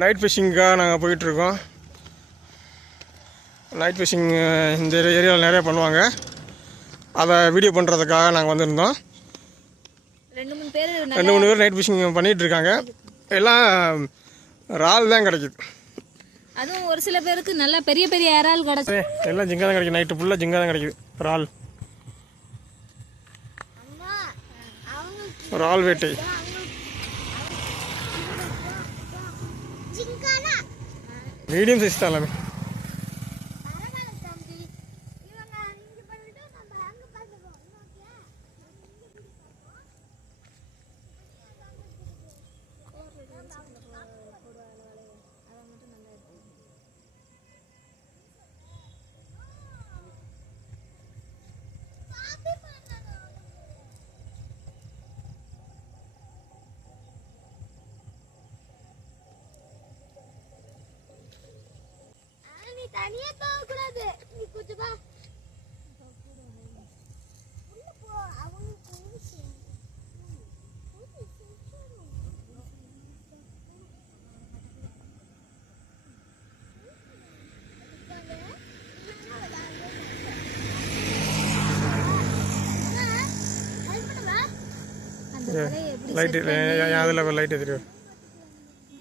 Night ஃபிஷிங்காக நாங்கள் போயிட்டுருக்கோம். Night phishing இந்த ஏரியாவில் நிறையா பண்ணுவாங்க. அதை வீடியோ பண்ணுறதுக்காக நாங்கள் வந்திருந்தோம். 2-3 பேர் நைட் ஃபிஷிங் பண்ணிகிட்ருக்காங்க. எல்லாம் இறால் தான் கிடைக்குது. அதுவும் ஒரு சில பேருக்கு நல்லா பெரிய பெரிய இறால் கிடைச்சி எல்லாம் ஜிங்கா தான் கிடைக்குது. நைட்டு ஃபுல்லாக ஜிங்கா தான் கிடைக்குது. இறால் வேட்டை. மீடியம் சைஸ் தான் எல்லாமே. தனியா போக கூடாது. நீ கொஞ்சம் வா. உள்ள போ. அவனுக்கு ஊசி. லைட் அதில் லைட் தெரியும்.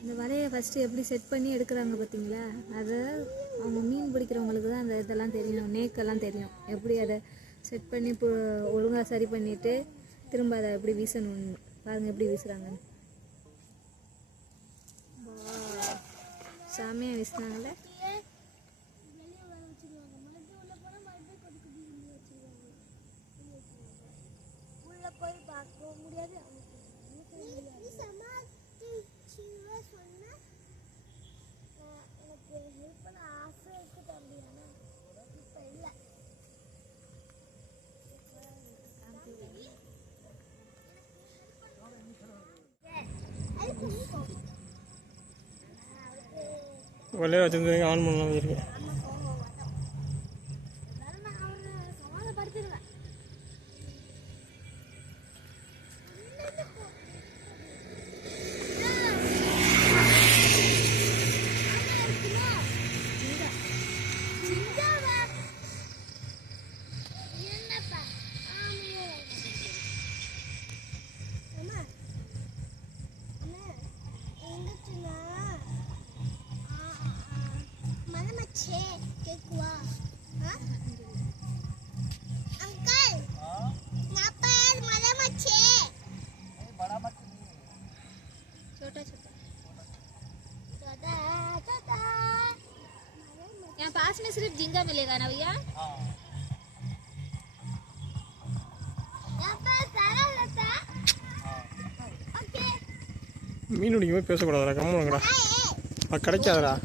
இந்த வலையை ஃபஸ்ட்டு எப்படி செட் பண்ணி எடுக்கிறாங்க பார்த்தீங்களா? அதை அவங்க மீன் பிடிக்கிறவங்களுக்கு தான் அந்த இதெல்லாம் தெரியும், நேக்கெல்லாம் தெரியும். எப்படி அதை செட் பண்ணி ஒழுங்காக சரி பண்ணிவிட்டு திரும்ப அதை எப்படி வீசணும் பாருங்கள், எப்படி வீசுகிறாங்கன்னு. சாமியாக வீசுனாங்கல்ல. வலையை வச்சுருந்தீங்க ஆன் பண்ணலாம் வச்சுருக்கேன். यहाँ पास में सिर्फ झींगा मिलेगा ना भैया? மீன் பிடிக்கும்போது பேசக்கூடாதுடா, கம்முனுங்கடா. அது கிடைக்காதுடா.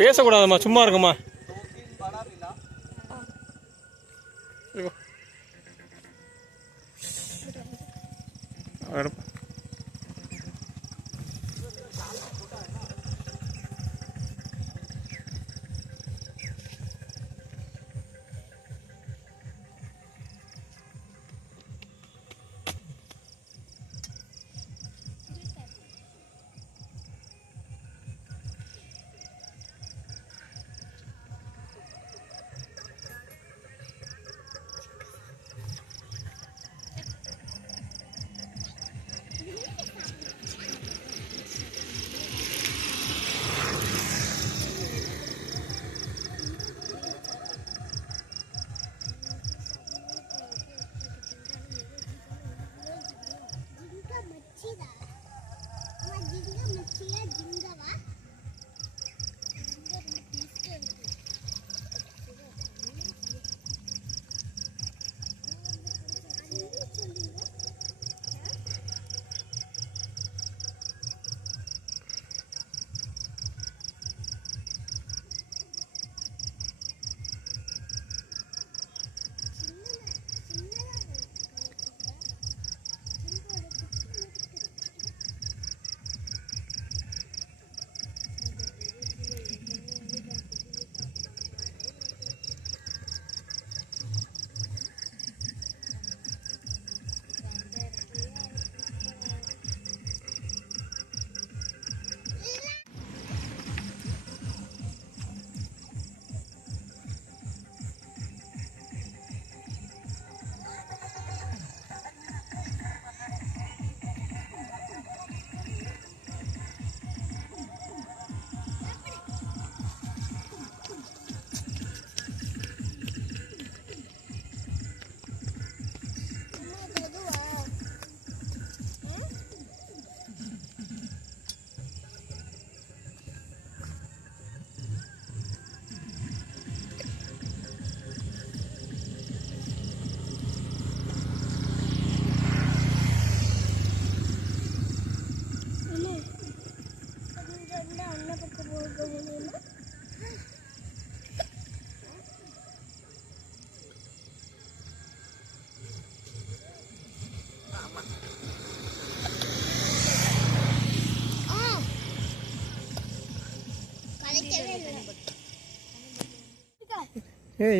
பேசக்கூடாதும்மா, சும்மா இருக்குமா.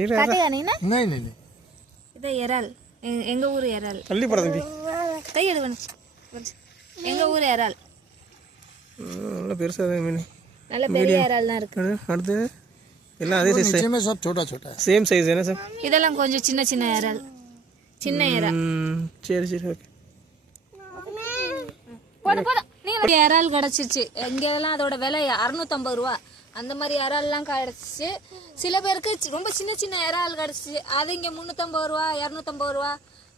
இரு காட்டையா நீனா नहीं नहीं नहीं இதை இறால் எங்க ஊர் இறால் தள்ளி போட தம்பி. கையெடு எங்க ஊர் இறால் நல்லா பெருசாக தான் மீன். நல்ல பெரிய இறால் தான் இருக்கு. அடுத்து எல்லாம் அதே சைஸ், नीचे में सब छोटा छोटा है சேம் சைஸ் என்ன சார்? இதெல்லாம் கொஞ்சம் சின்ன சின்ன இறால், சின்ன இறால். சரி சரி ஓகே. போதும் போதும். நீங்க இறால் கிடச்சிருச்சு. எங்கெல்லாம் அதோட விலை 650 ரூபா. அந்த மாதிரி இறால்லாம் கிடச்சிச்சு. சில பேருக்கு ரொம்ப சின்ன சின்ன இறால் கிடச்சிச்சு. அது இங்கே 350 ரூபா 250 ரூபா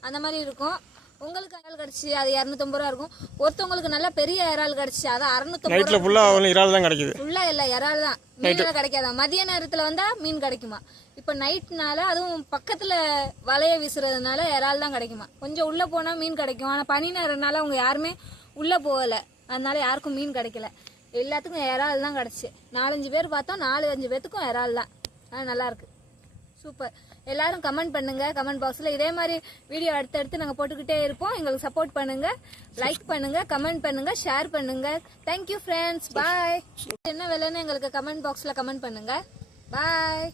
அந்த மாதிரி இருக்கும். உங்களுக்கு இறால் கிடச்சி அது 250 ரூபா இருக்கும். ஒருத்தவங்களுக்கு நல்ல பெரிய இறால் கிடச்சி அது 650 நைட்டில் ஃபுல்லாக அவங்களுக்கு இறால் தான் கிடைக்குது. ஃபுல்லா இல்லை இறால் தான். மீன் கிடைக்காதா? மதிய நேரத்தில் வந்தால் மீன் கிடைக்குமா? இப்போ நைட்னால அதுவும் பக்கத்தில் வலைய வீசுறதுனால இறால் தான் கிடைக்குமா? கொஞ்சம் உள்ளே போனால் மீன் கிடைக்கும். ஆனால் பனி நேரம்னால அவங்க யாருமே உள்ளே போகலை, அதனால யாருக்கும் மீன் கிடைக்கல. எல்லாத்துக்கும் இறால் தான் கிடச்சி. 4-5 பேர் பார்த்தோம், 4-5 பேர்த்துக்கும் இறால் தான். நல்லா இருக்கு, சூப்பர். எல்லாரும் கமெண்ட் பண்ணுங்க கமெண்ட் பாக்ஸில். இதே மாதிரி வீடியோ அடுத்தடுத்து நாங்கள் போட்டுக்கிட்டே இருப்போம். எங்களுக்கு சப்போர்ட் பண்ணுங்க, லைக் பண்ணுங்க, கமெண்ட் பண்ணுங்க, ஷேர் பண்ணுங்க. தேங்க்யூ ஃப்ரெண்ட்ஸ், பாய். என்ன விலைன்னு எங்களுக்கு கமெண்ட் பாக்ஸில் கமெண்ட் பண்ணுங்க. பாய்.